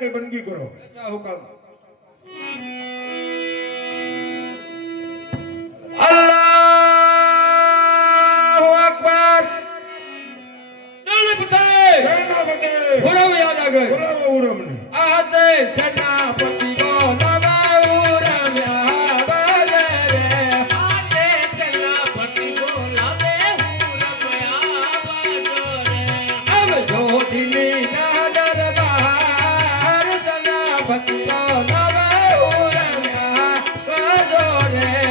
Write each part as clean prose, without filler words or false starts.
के बनगी करो। अच्छा हुक्म। अल्लाहु अकबर। सेनापति हुरम याद आ गए। हुरम आते सेनापति बोलावा हुरम याद आ गए। आते सेनापति बोलावे हुरम याद आ गए। अब जो दिली ना दरबार सेनापति बोलावा हुरम याद आ गए।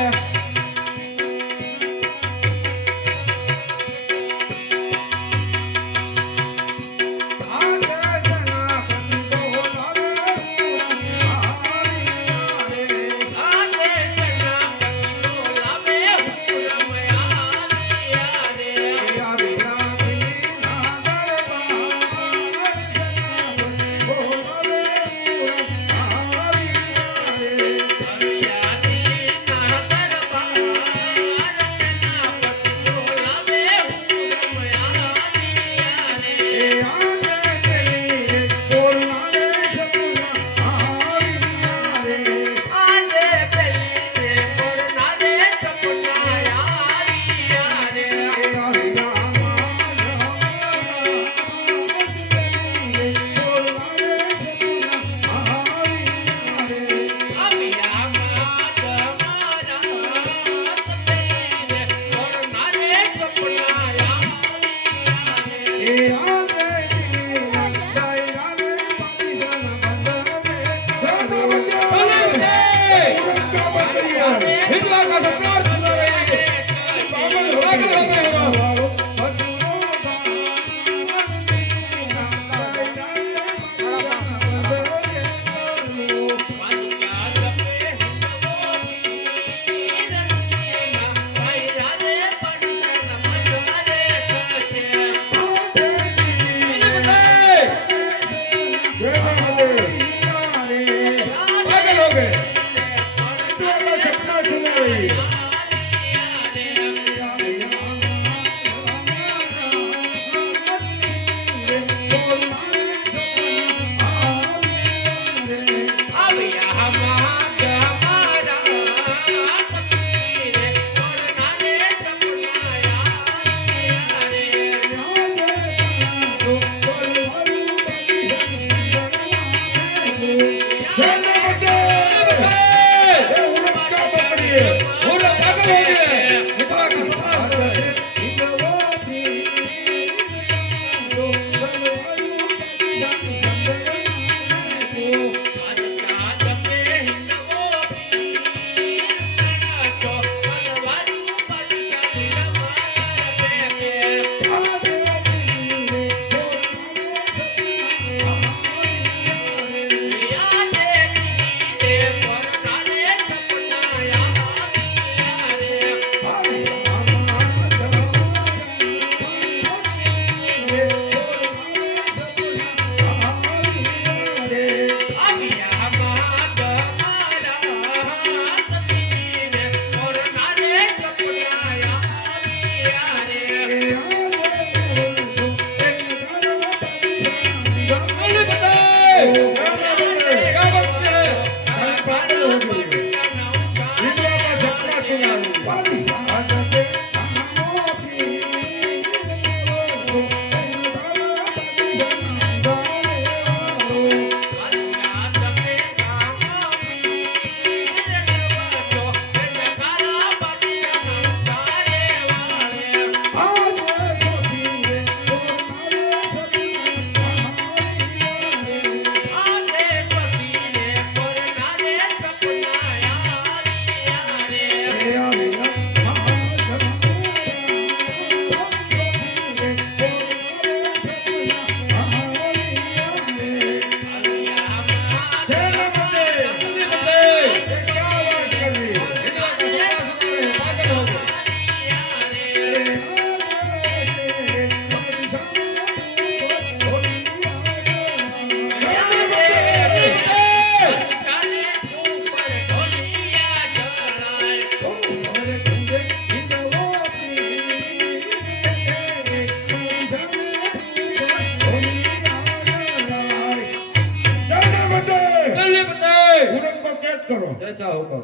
જચા હુકમ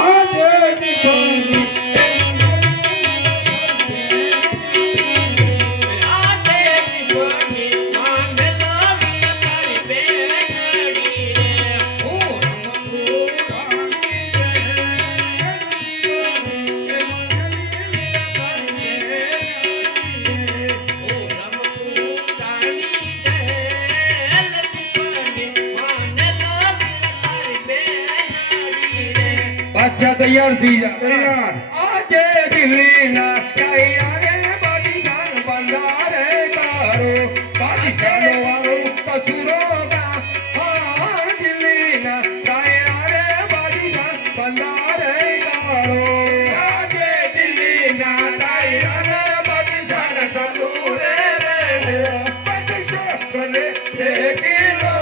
આજે દીવાની अच्छा तैयार थी जा तैयार आजे दिल्लीना तैयार बादशाह बंदारे कारो बादशाह वालो कसूरोगा हां दिल्लीना तैयार बादशाह बंदारे कारो आजे दिल्लीना तैयार बादशाह कसूरे रे बादशाह कले किलो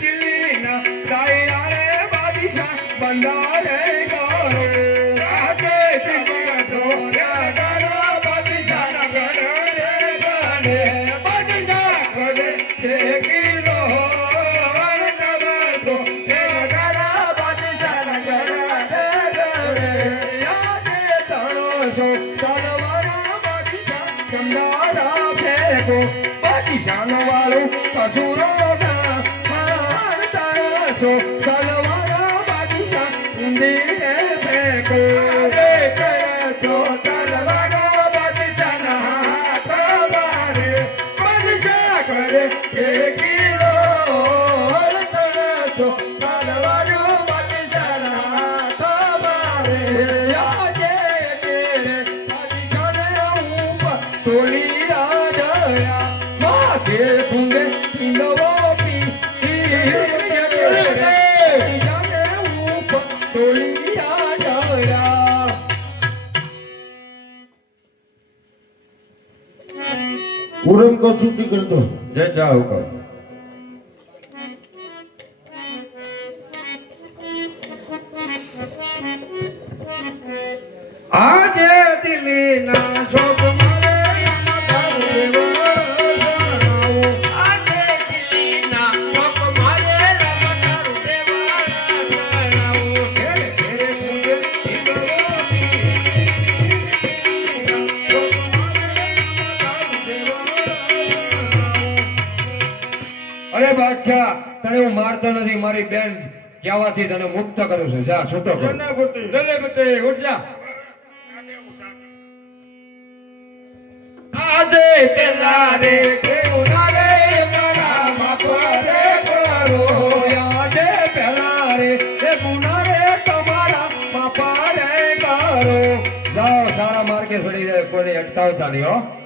दिल्लीना तैयार बंदारे गारो आगे सिमरो या गारो बादशाह गारे गाने बादशाह करे से किलो तब तो या गारा बादशाह गारे गारे आगे तणो सो तलवारा बादशाह बंदारा फेंको बादशाह वालो कसूरो ना मार तणो सो तलवारा दिले फेंको रे तो तलवारा बादशाह ना तबारे बादशाह करे एक किलो तो तलवारा बादशाह ना तबारे आजे तेरे बादशाह ने ऊपर तोली राजया माथे फूंदे इंदो पी पूरन को छुट्टी कर दो जय जाओ का आजे दिल्ली ना शोक मारे आजे दिल्ली ना शोक मारे रमदारू देवाना तेरे तेरे मुझे अरे बादशाह तने હું મારતો નથી મારી બેન કહેવાથી તને મુક્ત કરું છું જા છૂટો કર દલે બતે ઉઠ જા આજે પેલા રે કેઉના રે મારા માપરે કરો આજે પેલા રે ગુના રે તમારા માપરે કરો જાઓ સારા માર્ગે છોડી જાય કોઈ અટકાવતા નહીં હો